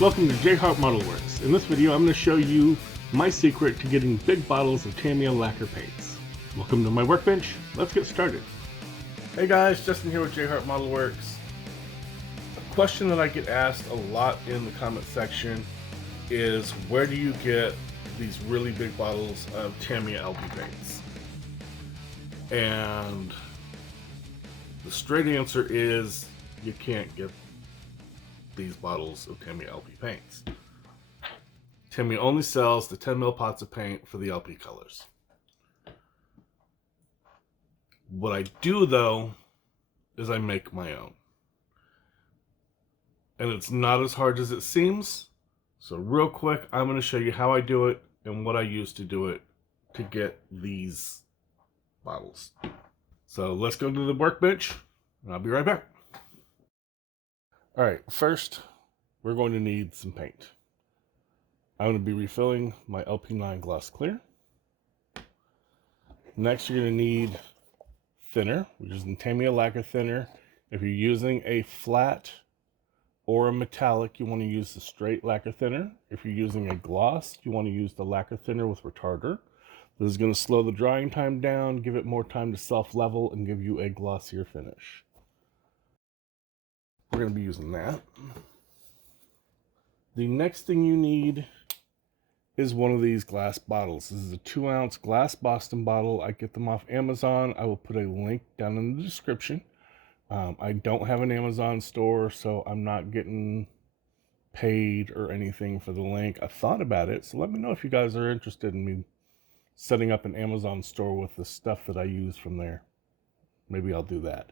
Welcome to J-Hart Model Works. In this video, I'm going to show you my secret to getting big bottles of Tamiya lacquer paints. Welcome to my workbench. Let's get started. Hey guys, Justin here with J-Hart Model Works. A question that I get asked a lot in the comment section is, where do you get these really big bottles of Tamiya LP paints? And the straight answer is, you can't get these bottles of Tamiya LP paints. Tamiya only sells the 10 ml pots of paint for the LP colors. What I do though is I make my own. And it's not as hard as it seems. So real quick, I'm going to show you how I do it and what I use to do it to get these bottles. So let's go to the workbench and I'll be right back. Alright, first we're going to need some paint. I'm going to be refilling my LP9 Gloss Clear. Next you're going to need thinner, which is the Tamiya lacquer thinner. If you're using a flat or a metallic, you want to use the straight lacquer thinner. If you're using a gloss, you want to use the lacquer thinner with retarder. This is going to slow the drying time down, give it more time to self-level, and give you a glossier finish. We're going to be using that. The next thing you need is one of these glass bottles. This is a 2-ounce glass Boston bottle. I get them off Amazon. I will put a link down in the description. I don't have an Amazon store, so I'm not getting paid or anything for the link. I thought about it, so let me know if you guys are interested in me setting up an Amazon store with the stuff that I use from there. Maybe I'll do that.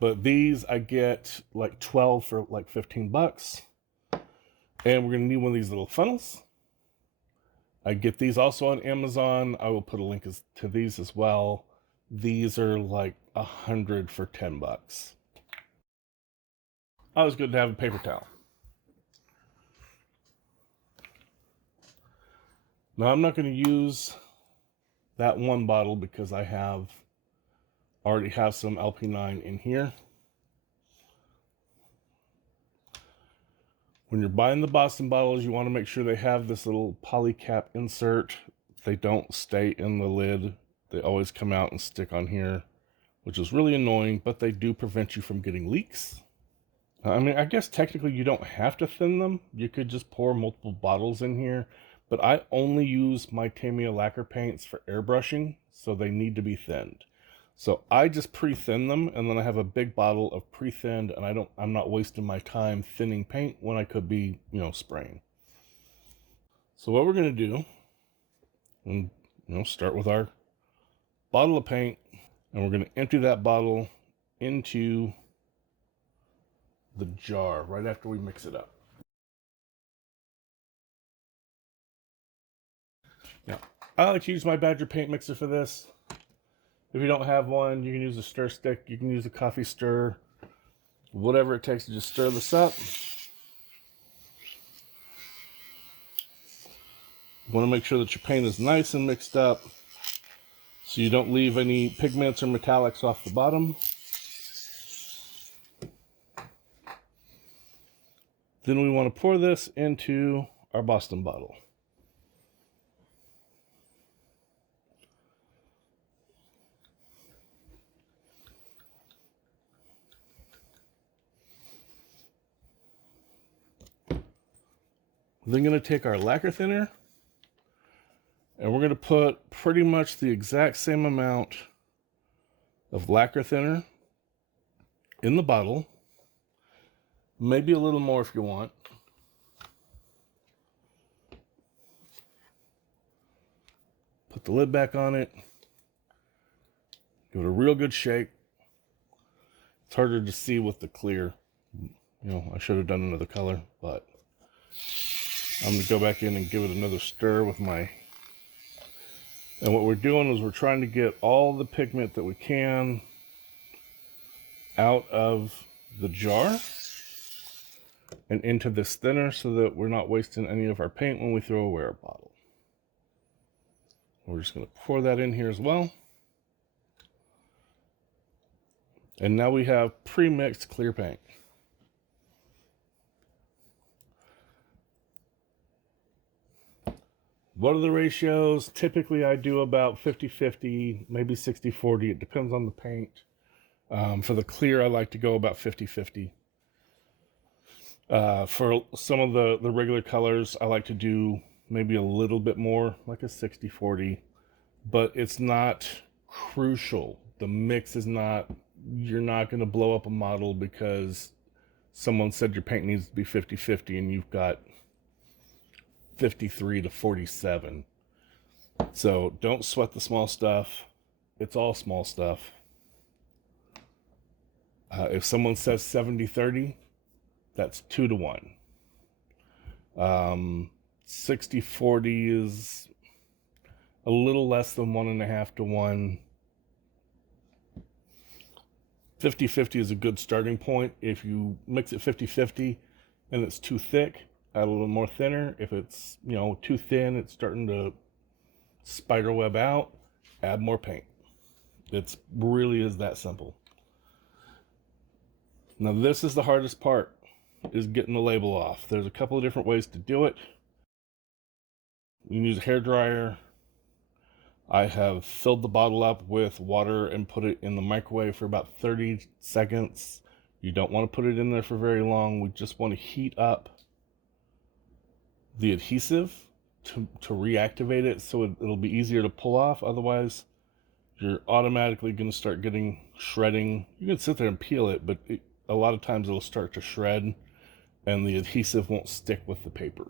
But these I get like 12 for like 15 bucks. And we're going to need one of these little funnels. I get these also on Amazon. I will put a link to these as well. These are like 100 for 10 bucks. Always good to have a paper towel. Now I'm not going to use that one bottle because I already have some LP9 in here. When you're buying the Boston bottles, you want to make sure they have this little poly cap insert. They don't stay in the lid. They always come out and stick on here, which is really annoying, but they do prevent you from getting leaks. I mean, I guess technically you don't have to thin them. You could just pour multiple bottles in here, but I only use my Tamiya lacquer paints for airbrushing, so they need to be thinned. So I just pre-thin them, and then I have a big bottle of pre-thinned, and I'm not wasting my time thinning paint when I could be, spraying. So what we're going to do, start with our bottle of paint, and we're going to empty that bottle into the jar right after we mix it up. Now, I like to use my Badger paint mixer for this. If you don't have one, you can use a stir stick, you can use a coffee stir, whatever it takes to just stir this up. You want to make sure that your paint is nice and mixed up so you don't leave any pigments or metallics off the bottom. Then we want to pour this into our Boston bottle. Then going to take our lacquer thinner, and we're going to put pretty much the exact same amount of lacquer thinner in the bottle, maybe a little more if you want. Put the lid back on it, give it a real good shake. It's harder to see with the clear. I should have done another color, but I'm going to go back in and give it another stir with my... And what we're doing is we're trying to get all the pigment that we can out of the jar and into this thinner so that we're not wasting any of our paint when we throw away our bottle. We're just going to pour that in here as well. And now we have pre-mixed clear paint. What are the ratios? Typically I do about 50-50, maybe 60-40. It depends on the paint. For the clear, I like to go about 50-50. For some of the regular colors, I like to do maybe a little bit more, like a 60-40, but it's not crucial. The mix is not, you're not going to blow up a model because someone said your paint needs to be 50-50 and you've got 53-47. So don't sweat the small stuff. It's all small stuff. If someone says 70-30, that's 2-1. 60-40 is a little less than 1.5-1. 50-50 is a good starting point. If you mix it 50-50 and it's too thick, add a little more thinner. If it's, too thin, it's starting to spider web out, add more paint. It's really is that simple. Now this is the hardest part, is getting the label off. There's a couple of different ways to do it. You can use a hairdryer. I have filled the bottle up with water and put it in the microwave for about 30 seconds. You don't want to put it in there for very long. We just want to heat up the adhesive to reactivate it so it'll be easier to pull off. Otherwise, you're automatically going to start getting shredding. You can sit there and peel it, but a lot of times it'll start to shred and the adhesive won't stick with the paper.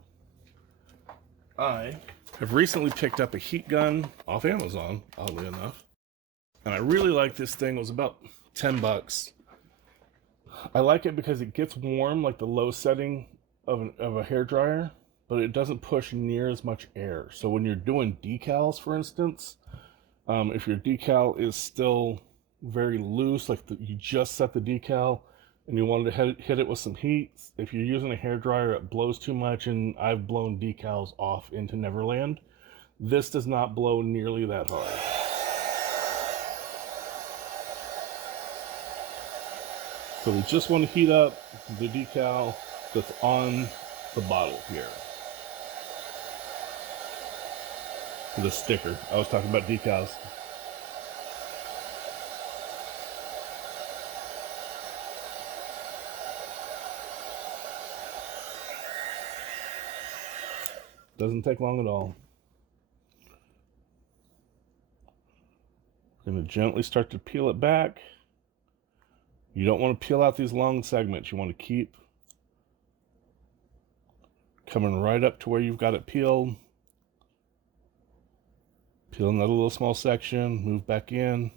I have recently picked up a heat gun off Amazon, oddly enough, and I really like this thing. It was about $10. I like it because it gets warm like the low setting of a hairdryer, but it doesn't push near as much air. So when you're doing decals, for instance, if your decal is still very loose, like you just set the decal and you wanted to hit it with some heat, if you're using a hairdryer, it blows too much, and I've blown decals off into Neverland. This does not blow nearly that hard. So we just want to heat up the decal that's on the bottle here. The sticker. I was talking about decals. Doesn't take long at all. I'm going to gently start to peel it back. You don't want to peel out these long segments. You want to keep coming right up to where you've got it peeled. Peel another little small section, move back in.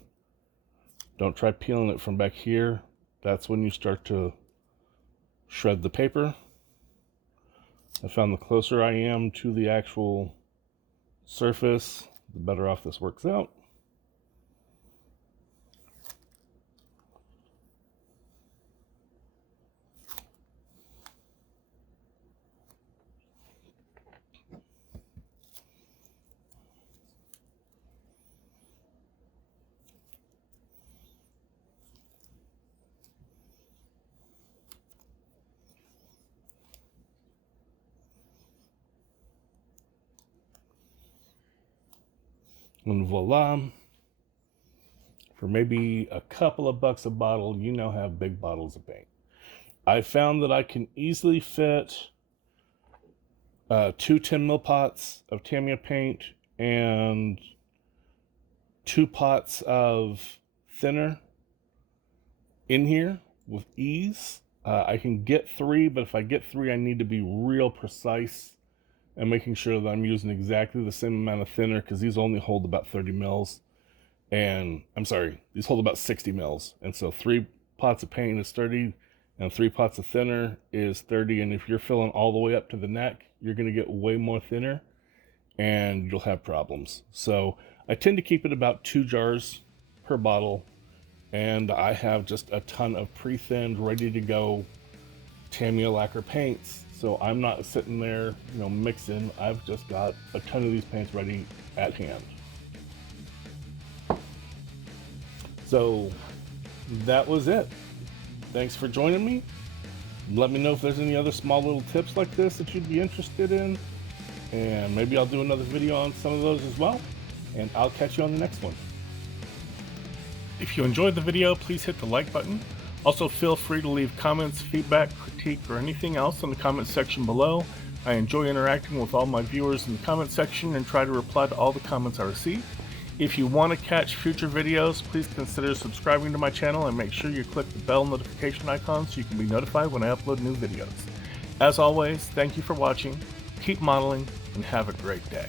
Don't try peeling it from back here. That's when you start to shred the paper. I found the closer I am to the actual surface, the better off this works out. And voila, for maybe a couple of bucks a bottle, you now have big bottles of paint. I found that I can easily fit 2 10mm pots of Tamiya paint and 2 pots of thinner in here with ease. I can get 3, but if I get 3, I need to be real precise and making sure that I'm using exactly the same amount of thinner, because these only hold about 30 mils. And I'm sorry, these hold about 60 mils. And so 3 pots of paint is 30 and 3 pots of thinner is 30. And if you're filling all the way up to the neck, you're going to get way more thinner and you'll have problems. So I tend to keep it about 2 jars per bottle. And I have just a ton of pre-thinned, ready to go Tamiya lacquer paints. So I'm not sitting there, mixing. I've just got a ton of these paints ready at hand. So that was it. Thanks for joining me. Let me know if there's any other small little tips like this that you'd be interested in. and maybe I'll do another video on some of those as well, and I'll catch you on the next one. If you enjoyed the video, please hit the like button. Also, feel free to leave comments, feedback, critique, or anything else in the comment section below. I enjoy interacting with all my viewers in the comment section and try to reply to all the comments I receive. If you want to catch future videos, please consider subscribing to my channel and make sure you click the bell notification icon so you can be notified when I upload new videos. As always, thank you for watching, keep modeling, and have a great day.